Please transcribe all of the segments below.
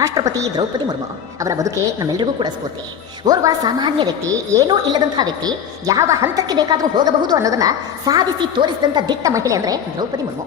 ರಾಷ್ಟ್ರಪತಿ ದ್ರೌಪದಿ ಮುರ್ಮು ಅವರ ಬದುಕೆ ನಮ್ಮೆಲ್ಲರಿಗೂ ಕೂಡ ಸ್ಫೂರ್ತಿ. ಓರ್ವ ಸಾಮಾನ್ಯ ವ್ಯಕ್ತಿ, ಏನೂ ಇಲ್ಲದಂತಹ ವ್ಯಕ್ತಿ ಯಾವ ಹಂತಕ್ಕೆ ಬೇಕಾದರೂ ಹೋಗಬಹುದು ಅನ್ನೋದನ್ನ ಸಾಧಿಸಿ ತೋರಿಸಿದಂಥ ದಿಟ್ಟ ಮಹಿಳೆ ಅಂದರೆ ದ್ರೌಪದಿ ಮುರ್ಮು.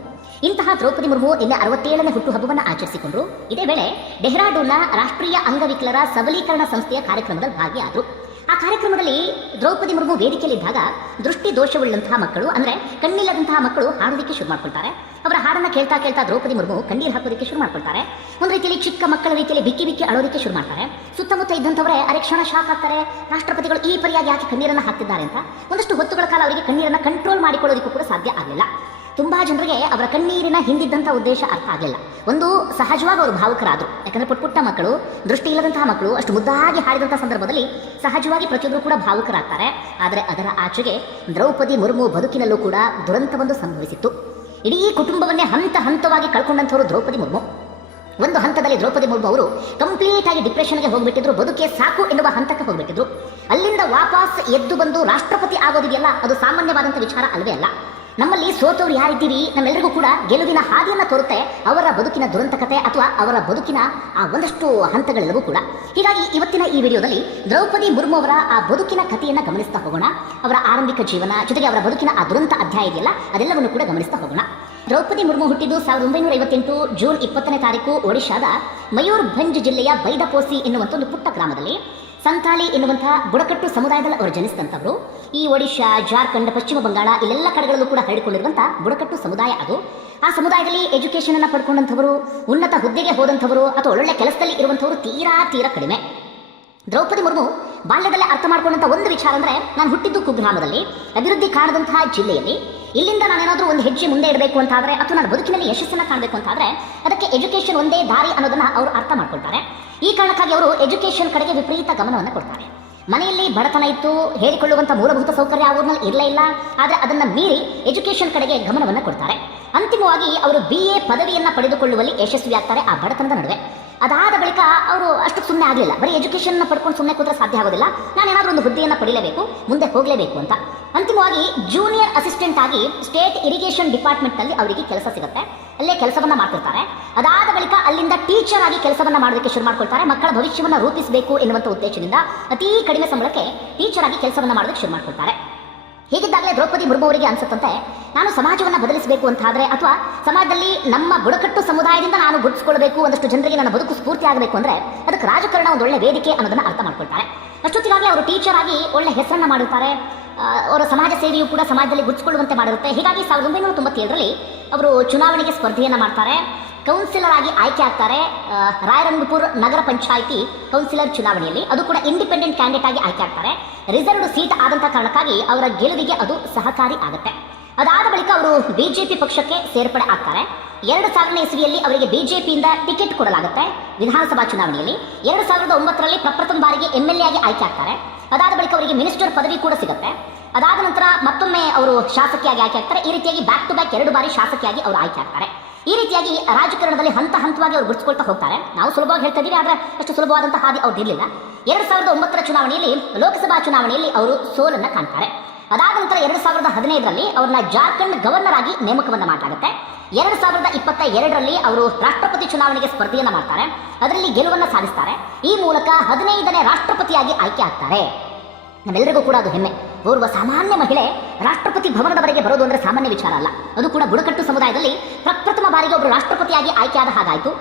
ಇಂತಹ ದ್ರೌಪದಿ ಮುರ್ಮು ನಿನ್ನೆ 67ನೇ ಹುಟ್ಟುಹಬ್ಬವನ್ನು ಆಚರಿಸಿಕೊಂಡ್ರು. ಇದೇ ವೇಳೆ ಡೆಹ್ರಾಡೂನ್ನ ರಾಷ್ಟ್ರೀಯ ಅಂಗವಿಕಲರ ಸಬಲೀಕರಣ ಸಂಸ್ಥೆಯ ಕಾರ್ಯಕ್ರಮದಲ್ಲಿ ಭಾಗಿಯಾದರು. ಆ ಕಾರ್ಯಕ್ರಮದಲ್ಲಿ ದ್ರೌಪದಿ ಮುರ್ಮು ವೇದಿಕೆಯಲ್ಲಿದ್ದಾಗ ದೃಷ್ಟಿ ದೋಷವುಳ್ಳಂತಹ ಮಕ್ಕಳು, ಅಂದರೆ ಕಣ್ಣಿಲ್ಲದಂತಹ ಮಕ್ಕಳು ಹಾಡೋದಕ್ಕೆ ಶುರು ಮಾಡ್ಕೊಳ್ತಾರೆ. ಅವರ ಹಾಡನ್ನು ಕೇಳ್ತಾ ಕೇಳ್ತಾ ದ್ರೌಪದಿ ಮುರ್ಮು ಕಣ್ಣೀರು ಹಾಕೋದಕ್ಕೆ ಶುರು ಮಾಡ್ಕೊಳ್ತಾರೆ. ಒಂದು ರೀತಿಯಲ್ಲಿ ಚಿಕ್ಕ ಮಕ್ಕಳ ರೀತಿಯಲ್ಲಿ ಬಿಕ್ಕಿ ಬಿಕ್ಕಿ ಅಳೋದಕ್ಕೆ ಶುರು ಮಾಡ್ತಾರೆ. ಸುತ್ತಮುತ್ತ ಇದ್ದಂಥವರೇ ಅರೆ ಕ್ಷಣ ಶಾಕ್ ಆಗ್ತಾರೆ, ರಾಷ್ಟ್ರಪತಿಗಳು ಈ ಪರಿಯಾಗಿ ಯಾಕೆ ಕಣ್ಣೀರನ್ನು ಹಾಕ್ತಿದ್ದಾರೆ ಅಂತ. ಒಂದಷ್ಟು ಹೊತ್ತುಗಳ ಕಾಲ ಅವರಿಗೆ ಕಣ್ಣೀರನ್ನು ಕಂಟ್ರೋಲ್ ಮಾಡಿಕೊಳ್ಳೋದಕ್ಕೂ ಕೂಡ ಸಾಧ್ಯ ಆಗಲಿಲ್ಲ. ತುಂಬಾ ಜನರಿಗೆ ಅವರ ಕಣ್ಣೀರಿನ ಹಿಂದಿದ್ದಂಥ ಉದ್ದೇಶ ಅರ್ಥ ಆಗಲಿಲ್ಲ. ಒಂದು, ಸಹಜವಾಗಿ ಅವರು ಭಾವುಕರಾದರು, ಯಾಕಂದರೆ ಪುಟ್ಟ ಮಕ್ಕಳು, ದೃಷ್ಟಿ ಇಲ್ಲದಂತಹ ಮಕ್ಕಳು ಅಷ್ಟು ಮುದ್ದಾಗಿ ಹಾಡಿದಂಥ ಸಂದರ್ಭದಲ್ಲಿ ಸಹಜವಾಗಿ ಪ್ರತಿಯೊಬ್ಬರು ಕೂಡ ಭಾವುಕರಾಗ್ತಾರೆ. ಆದರೆ ಅದರ ಆಚೆಗೆ ದ್ರೌಪದಿ ಮುರ್ಮು ಬದುಕಿನಲ್ಲೂ ಕೂಡ ದುರಂತವೊಂದು ಸಂಭವಿಸಿತ್ತು. ಇಡೀ ಕುಟುಂಬವನ್ನೇ ಹಂತ ಹಂತವಾಗಿ ಕಳ್ಕೊಂಡಂಥವರು ದ್ರೌಪದಿ ಮುರ್ಮು. ಒಂದು ಹಂತದಲ್ಲಿ ದ್ರೌಪದಿ ಮುರ್ಮು ಅವರು ಕಂಪ್ಲೀಟ್ ಆಗಿ ಡಿಪ್ರೆಷನ್ಗೆ ಹೋಗ್ಬಿಟ್ಟಿದ್ರು, ಬದುಕೆ ಸಾಕು ಎನ್ನುವ ಹಂತಕ್ಕೆ ಹೋಗ್ಬಿಟ್ಟಿದ್ರು. ಅಲ್ಲಿಂದ ವಾಪಸ್ ಎದ್ದು ಬಂದು ರಾಷ್ಟ್ರಪತಿ ಆಗೋದಿದೆಯಲ್ಲ, ಅದು ಸಾಮಾನ್ಯವಾದಂಥ ವಿಚಾರ ಅಲ್ವೇ ಅಲ್ಲ. ನಮ್ಮಲ್ಲಿ ಸೋತವರು ಯಾರಿದ್ದೀರಿ, ನಮ್ಮೆಲ್ಲರಿಗೂ ಕೂಡ ಆ ಹಾದಿಯನ್ನು ತೋರುತ್ತೆ ಅವರ ಬದುಕಿನ ದುರಂತ ಕಥೆ ಅಥವಾ ಅವರ ಬದುಕಿನ ಆ ಒಂದಷ್ಟು ಹಂತಗಳೆಲ್ಲವೂ ಕೂಡ. ಹೀಗಾಗಿ ಇವತ್ತಿನ ಈ ವಿಡಿಯೋದಲ್ಲಿ ದ್ರೌಪದಿ ಮುರ್ಮು ಅವರ ಆ ಬದುಕಿನ ಕಥೆಯನ್ನು ಗಮನಿಸ್ತಾ ಹೋಗೋಣ. ಅವರ ಆರಂಭಿಕ ಜೀವನ ಜೊತೆಗೆ ಅವರ ಬದುಕಿನ ಆ ದುರಂತ ಅಧ್ಯಾಯ ಇದೆಯಲ್ಲ, ಅದೆಲ್ಲವನ್ನು ಕೂಡ ಗಮನಿಸ್ತಾ ಹೋಗೋಣ. ದ್ರೌಪದಿ ಮುರ್ಮು ಹುಟ್ಟಿದ್ದು 1958 ಜೂನ್ 20ನೇ ತಾರೀಕು ಒಡಿಶಾದ ಮಯೂರ್ಭಂಜ್ ಜಿಲ್ಲೆಯ ಬೈದಪೋಸಿ ಎನ್ನುವಂಥ ಒಂದು ಪುಟ್ಟ ಗ್ರಾಮದಲ್ಲಿ. ಸಂತಾಲಿ ಎನ್ನುವಂತಹ ಬುಡಕಟ್ಟು ಸಮುದಾಯದಲ್ಲಿ ಅವರು ಜನಿಸಿದಂಥವರು. ಈ ಒಡಿಶಾ, ಜಾರ್ಖಂಡ್, ಪಶ್ಚಿಮ ಬಂಗಾಳ ಇಲ್ಲೆಲ್ಲ ಕಡೆಗಳಲ್ಲೂ ಕೂಡ ಹರಡಿಕೊಂಡಿರುವಂಥ ಬುಡಕಟ್ಟು ಸಮುದಾಯ ಅದು. ಆ ಸಮುದಾಯದಲ್ಲಿ ಎಜುಕೇಷನ್ ಅನ್ನು ಪಡ್ಕೊಂಡಂಥವರು, ಉನ್ನತ ಹುದ್ದೆಗೆ ಹೋದಂಥವರು ಅಥವಾ ಒಳ್ಳೊಳ್ಳೆ ಕೆಲಸದಲ್ಲಿ ಇರುವಂಥವರು ತೀರಾ ಕಡಿಮೆ. ದ್ರೌಪದಿ ಮುರ್ಮು ಬಾಲ್ಯದಲ್ಲೇ ಅರ್ಥ ಮಾಡ್ಕೊಂಡಂಥ ಒಂದು ವಿಚಾರ ಅಂದರೆ, ನಾನು ಹುಟ್ಟಿದ್ದು ಕುಗ್ರಾಮದಲ್ಲಿ, ಅಭಿವೃದ್ಧಿ ಕಾಣದಂತಹ ಜಿಲ್ಲೆಯಲ್ಲಿ, ಇಲ್ಲಿಂದ ನಾನೇನಾದರೂ ಒಂದು ಹೆಜ್ಜೆ ಮುಂದೆ ಇಡಬೇಕು ಅಂತಾದರೆ ಅಥವಾ ನಾನು ಬದುಕಿನಲ್ಲಿ ಯಶಸ್ಸನ್ನು ಕಾಣಬೇಕು ಅಂತಾದರೆ ಅದಕ್ಕೆ ಎಜುಕೇಷನ್ ಒಂದೇ ದಾರಿ ಅನ್ನೋದನ್ನು ಅವರು ಅರ್ಥ ಮಾಡ್ಕೊಳ್ತಾರೆ. ಈ ಕಾರಣಕ್ಕಾಗಿ ಅವರು ಎಜುಕೇಷನ್ ಕಡೆಗೆ ವಿಪರೀತ ಗಮನವನ್ನು ಕೊಡ್ತಾರೆ. ಮನೆಯಲ್ಲಿ ಬಡತನ ಇತ್ತು, ಹೇಳಿಕೊಳ್ಳುವಂಥ ಮೂಲಭೂತ ಸೌಕರ್ಯ ಅವ್ರನ್ನಲ್ಲಿ ಇರಲೇ ಇಲ್ಲ, ಆದರೆ ಅದನ್ನು ಮೀರಿ ಎಜುಕೇಷನ್ ಕಡೆಗೆ ಗಮನವನ್ನು ಕೊಡ್ತಾರೆ. ಅಂತಿಮವಾಗಿ ಅವರು BA ಪದವಿಯನ್ನು ಪಡೆದುಕೊಳ್ಳುವಲ್ಲಿ ಯಶಸ್ವಿಯಾಗ್ತಾರೆ ಆ ಬಡತನದ ನಡುವೆ. ಅದಾದ ಬಳಿಕ ಅವರು ಅಷ್ಟು ಸುಮ್ಮನೆ ಆಗಲಿಲ್ಲ. ಬರೀ ಎಜುಕೇಷನ್ ಪಡ್ಕೊಂಡು ಸುಮ್ಮನೆ ಕೂತ್ರೆ ಸಾಧ್ಯ ಆಗೋದಿಲ್ಲ, ನಾನೇನಾದರೂ ಒಂದು ಹುದ್ದೆಯನ್ನು ಪಡೀಲೇಬೇಕು, ಮುಂದೆ ಹೋಗಲೇಬೇಕು ಅಂತ. ಅಂತಿಮವಾಗಿ ಜೂನಿಯರ್ ಅಸಿಸ್ಟೆಂಟ್ ಆಗಿ ಸ್ಟೇಟ್ ಇರಿಗೇಷನ್ ಡಿಪಾರ್ಟ್ಮೆಂಟ್ನಲ್ಲಿ ಅವರಿಗೆ ಕೆಲಸ ಸಿಗುತ್ತೆ. ಅಲ್ಲೇ ಕೆಲಸವನ್ನು ಮಾಡ್ತಿರ್ತಾರೆ. ಅದಾದ ಬಳಿಕ ಅಲ್ಲಿಂದ ಟೀಚರ್ ಆಗಿ ಕೆಲಸವನ್ನು ಮಾಡೋದಕ್ಕೆ ಶುರು ಮಾಡ್ಕೊಳ್ತಾರೆ. ಮಕ್ಕಳ ಭವಿಷ್ಯವನ್ನು ರೂಪಿಸಬೇಕು ಎನ್ನುವಂಥ ಉದ್ದೇಶದಿಂದ ಅತೀ ಕಡಿಮೆ ಸಂಬಳಕ್ಕೆ ಟೀಚರ್ ಆಗಿ ಕೆಲಸವನ್ನು ಮಾಡೋದಕ್ಕೆ ಶುರು ಮಾಡ್ಕೊಳ್ತಾರೆ. ಹೀಗಿದ್ದಾಗಲೇ ದ್ರೌಪದಿ ಮುರ್ಮು ಅವರಿಗೆ ಅನ್ಸುತ್ತಂತೆ, ನಾನು ಸಮಾಜವನ್ನು ಬದಲಿಸಬೇಕು ಅಂತಾದರೆ ಅಥವಾ ಸಮಾಜದಲ್ಲಿ ನಮ್ಮ ಬುಡಕಟ್ಟು ಸಮುದಾಯದಿಂದ ನಾನು ಗುರುತಿಸಿಕೊಳ್ಬೇಕು, ಒಂದಷ್ಟು ಜನರಿಗೆ ನನ್ನ ಬದುಕು ಸ್ಫೂರ್ತಿ ಆಗಬೇಕು ಅಂದರೆ ಅದಕ್ಕೆ ರಾಜಕಾರಣ ಒಂದು ಒಳ್ಳೆ ವೇದಿಕೆ ಅನ್ನೋದನ್ನು ಅರ್ಥ ಮಾಡ್ಕೊಳ್ತಾರೆ. ಅಷ್ಟೊತ್ತಿಗಾಗಲೇ ಅವರು ಟೀಚರ್ ಆಗಿ ಒಳ್ಳೆ ಹೆಸರನ್ನು ಮಾಡಿರ್ತಾರೆ. ಅವರ ಸಮಾಜ ಸೇವೆಯೂ ಕೂಡ ಸಮಾಜದಲ್ಲಿ ಗುರುತಿಸಿಕೊಳ್ಳುವಂತೆ ಮಾಡಿರುತ್ತೆ. ಹೀಗಾಗಿ 1997ರಲ್ಲಿ ಅವರು ಚುನಾವಣೆಗೆ ಸ್ಪರ್ಧೆಯನ್ನು ಮಾಡ್ತಾರೆ. ಕೌನ್ಸಿಲರ್ ಆಗಿ ಆಯ್ಕೆ ಆಗ್ತಾರೆ. ರಾಯರಂಗಪುರ್ ನಗರ ಪಂಚಾಯಿತಿ ಕೌನ್ಸಿಲರ್ ಚುನಾವಣೆಯಲ್ಲಿ, ಅದು ಕೂಡ ಇಂಡಿಪೆಂಡೆಂಟ್ ಕ್ಯಾಂಡಿಡೇಟ್ ಆಗಿ ಆಯ್ಕೆ ಆಗ್ತಾರೆ. ರಿಸರ್ವ್ಡ್ ಸೀಟ್ ಆದಂಥ ಕಾರಣಕ್ಕಾಗಿ ಅವರ ಗೆಲುವಿಗೆ ಅದು ಸಹಕಾರಿ ಆಗುತ್ತೆ. ಅದಾದ ಬಳಿಕ ಅವರು BJP ಪಕ್ಷಕ್ಕೆ ಸೇರ್ಪಡೆ ಆಗ್ತಾರೆ. 2000ನೇ ಇಸವಿಯಲ್ಲಿ ಅವರಿಗೆ BJPಯಿಂದ ಟಿಕೆಟ್ ಕೊಡಲಾಗುತ್ತೆ ವಿಧಾನಸಭಾ ಚುನಾವಣೆಯಲ್ಲಿ. 2009ರಲ್ಲಿ ಪ್ರಪ್ರಥಮ ಬಾರಿಗೆ MLA ಆಗಿ ಆಯ್ಕೆ ಆಗ್ತಾರೆ. ಅದಾದ ಬಳಿಕ ಅವರಿಗೆ ಮಿನಿಸ್ಟರ್ ಪದವಿ ಕೂಡ ಸಿಗುತ್ತೆ. ಅದಾದ ನಂತರ ಮತ್ತೊಮ್ಮೆ ಅವರು ಶಾಸಕಿಯಾಗಿ ಆಯ್ಕೆ ಆಗ್ತಾರೆ. ಈ ರೀತಿಯಾಗಿ ಬ್ಯಾಕ್ ಟು ಬ್ಯಾಕ್ 2 ಬಾರಿ ಶಾಸಕಿಯಾಗಿ ಅವರು ಆಯ್ಕೆ ಆಗ್ತಾರೆ. ಈ ರೀತಿಯಾಗಿ ರಾಜಕಾರಣದಲ್ಲಿ ಹಂತ ಹಂತವಾಗಿ ಅವರು ಗುರುತಿಸ್ಕೊಳ್ತಾ ಹೋಗ್ತಾರೆ. ನಾವು ಸುಲಭವಾಗಿ ಹೇಳ್ತಾ ಇದ್ದೀವಿ, ಆದರೆ ಅಷ್ಟು ಸುಲಭವಾದಂತಹ ಹಾದಿ ಅವ್ರದ್ದಿರಲಿಲ್ಲ. 2009ರ ಚುನಾವಣೆಯಲ್ಲಿ, ಲೋಕಸಭಾ ಚುನಾವಣೆಯಲ್ಲಿ ಅವರು ಸೋಲನ್ನು ಕಾಣ್ತಾರೆ. ಅದಾದ ನಂತರ 2015ರಲ್ಲಿ ಅವ್ರನ್ನ ಜಾರ್ಖಂಡ್ ಗವರ್ನರ್ ಆಗಿ ನೇಮಕವನ್ನು ಮಾಡಲಾಗುತ್ತೆ. 2022ರಲ್ಲಿ ಅವರು ರಾಷ್ಟ್ರಪತಿ ಚುನಾವಣೆಗೆ ಸ್ಪರ್ಧೆಯನ್ನು ಮಾಡ್ತಾರೆ. ಅದರಲ್ಲಿ ಗೆಲುವನ್ನು ಸಾಧಿಸ್ತಾರೆ. ಈ ಮೂಲಕ 15ನೇ ರಾಷ್ಟ್ರಪತಿಯಾಗಿ ಆಯ್ಕೆ ಆಗ್ತಾರೆ. ನಮ್ಮೆಲ್ಲರಿಗೂ ಕೂಡ ಅದು ಹೆಮ್ಮೆ. ಓರ್ವ ಸಾಮಾನ್ಯ ಮಹಿಳೆ ರಾಷ್ಟ್ರಪತಿ ಭವನದವರೆಗೆ ಬರೋದು ಅಂದರೆ ಸಾಮಾನ್ಯ ವಿಚಾರ ಅಲ್ಲ. ಅದು ಕೂಡ ಬುಡಕಟ್ಟು ಸಮುದಾಯದಲ್ಲಿ ಪ್ರಪ್ರಥಮ ಬಾರಿಗೆ ಒಬ್ಬರು ರಾಷ್ಟ್ರಪತಿಯಾಗಿ ಆಯ್ಕೆಯಾದ ಹಾಗಾಯಿತು.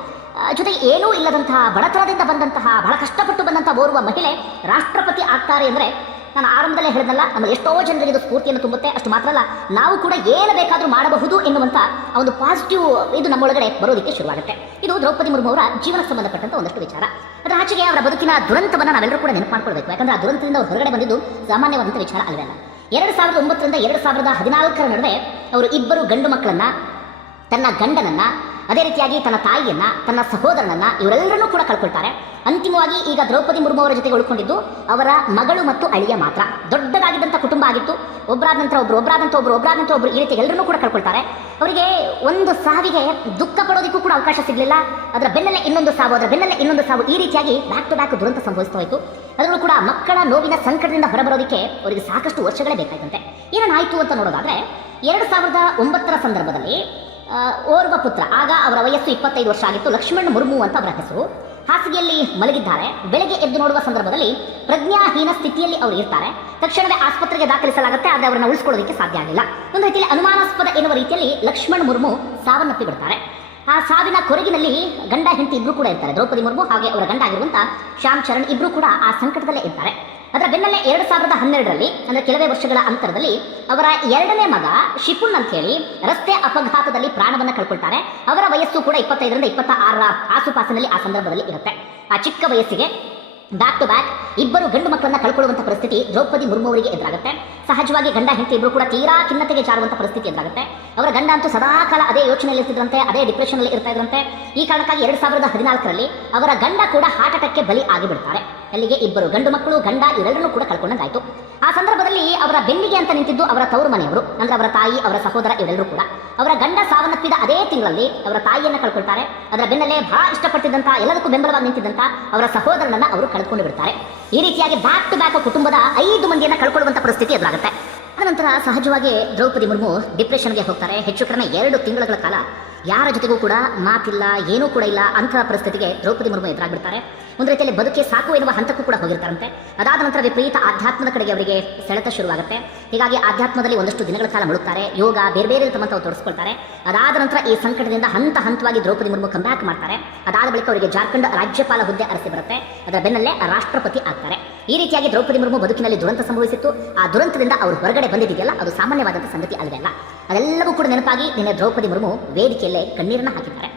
ಜೊತೆಗೆ ಏನೂ ಇಲ್ಲದಂತಹ, ಬಡತನದಿಂದ ಬಂದಂತಹ, ಬಹಳ ಕಷ್ಟಪಟ್ಟು ಬಂದಂತಹ ಓರ್ವ ಮಹಿಳೆ ರಾಷ್ಟ್ರಪತಿ ಆಗ್ತಾರೆ ಅಂದರೆ, ನಾನು ಆರಂಭದಲ್ಲೇ ಹೇಳಿದ್ನಲ್ಲ, ನಮ್ಮ ಎಷ್ಟೋ ಜನರಿಗೆ ಇದು ಸ್ಫೂರ್ತಿಯನ್ನು ತುಂಬುತ್ತೆ. ಅಷ್ಟು ಮಾತ್ರ ಅಲ್ಲ, ನಾವು ಕೂಡ ಏನು ಬೇಕಾದರೂ ಮಾಡಬಹುದು ಎನ್ನುವಂಥ ಒಂದು ಪಾಸಿಟಿವ್ ಇದು ನಮ್ಮೊಳಗಡೆ ಬರೋದಕ್ಕೆ ಶುರುವಾಗುತ್ತೆ. ಇದು ದ್ರೌಪದಿ ಮುರ್ಮು ಅವರ ಜೀವನಕ್ಕೆ ಸಂಬಂಧಪಟ್ಟಂಥ ಒಂದಷ್ಟು ವಿಚಾರ. ಅದರ ಆಚೆಗೆ ಅವರ ಬದುಕಿನ ದುರಂತವನ್ನು ನಾವೆಲ್ಲರೂ ಕೂಡ ನೆನಪು ಮಾಡ್ಕೊಳ್ಬೇಕು. ಯಾಕಂದರೆ ಆ ದುರಂತದಿಂದ ಅವರು ಹೊರಗಡೆ ಬಂದಿದ್ದು ಸಾಮಾನ್ಯವಾದಂಥ ವಿಚಾರ ಅಲ್ವಲ್ಲ. 2009ರಿಂದ 2014ರ ನಡುವೆ ಅವರು 2 ಗಂಡು ಮಕ್ಕಳನ್ನು, ತನ್ನ ಗಂಡನನ್ನು, ಅದೇ ರೀತಿಯಾಗಿ ತನ್ನ ತಾಯಿಯನ್ನ, ತನ್ನ ಸಹೋದರನನ್ನ, ಇವರೆಲ್ಲರನ್ನೂ ಕೂಡ ಕಳ್ಕೊಳ್ತಾರೆ. ಅಂತಿಮವಾಗಿ ಈಗ ದ್ರೌಪದಿ ಮುರ್ಮು ಅವರ ಜೊತೆಗೆ ಉಳ್ಕೊಂಡಿದ್ದು ಅವರ ಮಗಳು ಮತ್ತು ಅಳಿಯ ಮಾತ್ರ. ದೊಡ್ಡದಾಗಿದ್ದಂಥ ಕುಟುಂಬ ಆಗಿತ್ತು. ಒಬ್ಬರಾದ ನಂತರ ಒಬ್ಬರು ಈ ರೀತಿ ಎಲ್ಲರನ್ನೂ ಕೂಡ ಕಳ್ಕೊಳ್ತಾರೆ. ಅವರಿಗೆ ಒಂದು ಸಾವಿಗೆ ದುಃಖ ಪಡೋದಕ್ಕೂ ಕೂಡ ಅವಕಾಶ ಸಿಗಲಿಲ್ಲ. ಅದರ ಬೆನ್ನಲ್ಲೇ ಇನ್ನೊಂದು ಸಾವು, ಈ ರೀತಿಯಾಗಿ ಬ್ಯಾಕ್ ಟು ಬ್ಯಾಕ್ ದುರಂತ ಸಂಭವಿಸ್ತಾ ಹೋಯಿತು. ಅದರಲ್ಲೂ ಕೂಡ ಮಕ್ಕಳ ನೋವಿನ ಸಂಕಟದಿಂದ ಹೊರಬರೋದಕ್ಕೆ ಅವರಿಗೆ ಸಾಕಷ್ಟು ವರ್ಷಗಳೇ ಬೇಕಾಯ್ತಂತೆ. ಏನಾಯಿತು ಅಂತ ನೋಡೋದಾದರೆ, 2009ರ ಸಂದರ್ಭದಲ್ಲಿ ಓರ್ವ ಪುತ್ರ, ಆಗ ಅವರ ವಯಸ್ಸು 25 ವರ್ಷ ಆಗಿತ್ತು, ಲಕ್ಷ್ಮಣ್ ಮುರ್ಮು ಅಂತ ಅವರ ಹೆಸರು. ಹಾಸಿಗೆಯಲ್ಲಿ ಮಲಗಿದ್ದಾರೆ. ಬೆಳಗ್ಗೆ ಎದ್ದು ನೋಡುವ ಸಂದರ್ಭದಲ್ಲಿ ಪ್ರಜ್ಞಾಹೀನ ಸ್ಥಿತಿಯಲ್ಲಿ ಅವರು ಇರ್ತಾರೆ. ತಕ್ಷಣವೇ ಆಸ್ಪತ್ರೆಗೆ ದಾಖಲಿಸಲಾಗುತ್ತೆ, ಆದರೆ ಅವರನ್ನು ಉಳಿಸಿಕೊಳ್ಳೋದಕ್ಕೆ ಸಾಧ್ಯ ಆಗಿಲ್ಲ. ಒಂದು ರೀತಿಯಲ್ಲಿ ಅನುಮಾನಾಸ್ಪದ ಎನ್ನುವ ರೀತಿಯಲ್ಲಿ ಲಕ್ಷ್ಮಣ್ ಮುರ್ಮು ಸಾವನ್ನಪ್ಪಿ ಬಿಡ್ತಾರೆ. ಆ ಸಾವಿನ ಕೊರಗಿನಲ್ಲಿ ಗಂಡ ಹೆಂಡತಿ ಇಬ್ರು ಕೂಡ ಇರ್ತಾರೆ. ದ್ರೌಪದಿ ಮುರ್ಮು ಹಾಗೆ ಅವರ ಗಂಡ ಆಗಿರುವಂತಹ ಶ್ಯಾಮ್ ಚರಣ್ ಇಬ್ರು ಕೂಡ ಆ ಸಂಕಟದಲ್ಲೇ ಇರ್ತಾರೆ. ಅದರ ಬೆನ್ನಲ್ಲೇ 2012ರಲ್ಲಿ ಅಂದ್ರೆ ಕೆಲವೇ ವರ್ಷಗಳ ಅಂತರದಲ್ಲಿ ಅವರ ಎರಡನೇ ಮಗ ಶಿಪುಣ್ ಅಂತ ಹೇಳಿ ರಸ್ತೆ ಅಪಘಾತದಲ್ಲಿ ಪ್ರಾಣವನ್ನ ಕಳ್ಕೊಳ್ತಾರೆ. ಅವರ ವಯಸ್ಸು ಕೂಡ 25ರಿಂದ 26ರ ಆಸುಪಾಸಿನಲ್ಲಿ ಆ ಸಂದರ್ಭದಲ್ಲಿ ಇರುತ್ತೆ. ಆ ಚಿಕ್ಕ ವಯಸ್ಸಿಗೆ ಬ್ಯಾಕ್ ಟು ಬ್ಯಾಕ್ ಇಬ್ಬರು ಗಂಡು ಮಕ್ಕಳನ್ನ ಕಳ್ಕೊಳ್ಳುವಂತ ಪರಿಸ್ಥಿತಿ ದ್ರೌಪದಿ ಮುರ್ಮು ಅವರಿಗೆ ಎದುರಾಗುತ್ತೆ. ಸಹಜವಾಗಿ ಗಂಡ ಹೆಂಡತಿ ಇಬ್ಬರು ಕೂಡ ತೀರಾ ಖಿನ್ನತೆಗೆ ಜಾರುವಂತ ಪರಿಸ್ಥಿತಿ ಎದುರಾಗುತ್ತೆ. ಅವರ ಗಂಡ ಅಂತೂ ಸದಾಕಾಲ ಅದೇ ಯೋಚನೆಯಲ್ಲಿ ಇರ್ತಿದ್ರಂತೆ, ಅದೇ ಡಿಪ್ರೆಷನ್ ಅಲ್ಲಿ ಇರ್ತಾ ಇದ್ರಂತೆ. ಈ ಕಾರಣಕ್ಕಾಗಿ 2014ರಲ್ಲಿ ಅವರ ಗಂಡ ಕೂಡ ಹಾರ್ಟ್ ಅಟ್ಯಾಕ್ಗೆ ಬಲಿ ಆಗಿಬಿಡ್ತಾರೆ. ಅಲ್ಲಿಗೆ ಇಬ್ಬರು ಗಂಡು ಮಕ್ಕಳು, ಗಂಡ ಇವರೆಲ್ಲರೂ ಕೂಡ ಕಳ್ಕೊಂಡಂಗಾಯ್ತು. ಆ ಸಂದರ್ಭದಲ್ಲಿ ಅವರ ಬೆನ್ನಿಗೆ ಅಂತ ನಿಂತಿದ್ದು ಅವರ ತವರು ಮನೆಯವರು, ಅಂದ್ರೆ ಅವರ ತಾಯಿ, ಅವರ ಸಹೋದರ ಇವರೆಲ್ಲರೂ ಕೂಡ. ಅವರ ಗಂಡ ಸಾವನ್ನಪ್ಪಿದ ಅದೇ ತಿಂಗಳಲ್ಲಿ ಅವರ ತಾಯಿಯನ್ನ ಕಳ್ಕೊಳ್ತಾರೆ. ಅದರ ಬೆನ್ನಲ್ಲೇ ಬಹಳ ಇಷ್ಟಪಟ್ಟಿದ್ದಂತ, ಎಲ್ಲದಕ್ಕೂ ಬೆಂಬಲವಾಗಿ ನಿಂತಿದ್ದಂತ ಅವರ ಸಹೋದರನನ್ನ ಅವರು ಕಳ್ಕೊಂಡು ಬಿಡ್ತಾರೆ. ಈ ರೀತಿಯಾಗಿ ಬ್ಯಾಕ್ ಟು ಬ್ಯಾಕ್ ಕುಟುಂಬದ 5 ಮಂದಿಯನ್ನ ಕಳ್ಕೊಳ್ಳುವಂತ ಪರಿಸ್ಥಿತಿ ಎದುರಾಗುತ್ತೆ. ಅನಂತರ ಸಹಜವಾಗಿ ದ್ರೌಪದಿ ಮುರ್ಮು ಡಿಪ್ರೆಷನ್ಗೆ ಹೋಗ್ತಾರೆ. ಹೆಚ್ಚು ಕಡಿಮೆ 2 ತಿಂಗಳ ಕಾಲ ಯಾರ ಜೊತೆಗೂ ಕೂಡ ಮಾತಿಲ್ಲ, ಏನೂ ಕೂಡ ಇಲ್ಲ. ಅಂತಹ ಪರಿಸ್ಥಿತಿಗೆ ದ್ರೌಪದಿ ಮುರ್ಮು ಎದುರಾಗ್ಬಿಡ್ತಾರೆ. ಒಂದು ರೀತಿಯಲ್ಲಿ ಬದುಕೆ ಸಾಕು ಎನ್ನುವ ಹಂತಕ್ಕೂ ಕೂಡ ಹೋಗಿರ್ತಾರಂತೆ. ಅದಾದ ನಂತರ ವಿಪರೀತ ಆಧ್ಯಾತ್ಮದ ಕಡೆಗೆ ಅವರಿಗೆ ಸೆಳೆತ ಶುರುವಾಗುತ್ತೆ. ಹೀಗಾಗಿ ಆಧ್ಯಾತ್ಮದಲ್ಲಿ ಒಂದಷ್ಟು ದಿನಗಳ ಕಾಲ ಮುಳುಗ್ತಾರೆ. ಯೋಗ ಬೇರೆ ಬೇರೆ ತಮ್ಮಂತ ತೋರಿಸ್ಕೊಳ್ತಾರೆ. ಅದಾದ ನಂತರ ಈ ಸಂಕಟದಿಂದ ಹಂತವಾಗಿ ದ್ರೌಪದಿ ಮುರ್ಮು ಕಂಬ್ಯಾಕ್ ಮಾಡ್ತಾರೆ. ಅದಾದ ಬಳಿಕ ಅವರಿಗೆ ಜಾರ್ಖಂಡ್ ರಾಜ್ಯಪಾಲ ಹುದ್ದೆ ಅರಸಿ ಬರುತ್ತೆ. ಅದರ ಬೆನ್ನಲ್ಲೇ ರಾಷ್ಟ್ರಪತಿ ಆಗ್ತಾರೆ. ಈ ರೀತಿಯಾಗಿ ದ್ರೌಪದಿ ಮುರ್ಮು ಬದುಕಿನಲ್ಲಿ ದುರಂತ ಸಂಭವಿಸಿತ್ತು. ಆ ದುರಂತದಿಂದ ಅವರು ಹೊರಗಡೆ ಬಂದಿದೆಯಲ್ಲ, ಅದು ಸಾಮಾನ್ಯವಾದಂಥ ಸಂಗತಿ ಅಲ್ಲವೇ ಅಲ್ಲ. ಅದೆಲ್ಲವೂ ಕೂಡ ನೆನಪಾಗಿ ನಿನ್ನೆ ದ್ರೌಪದಿ ಮುರ್ಮು ವೇದಿಕೆಯಲ್ಲೇ ಕಣ್ಣೀರನ್ನ ಹಾಕಿದ್ದಾರೆ.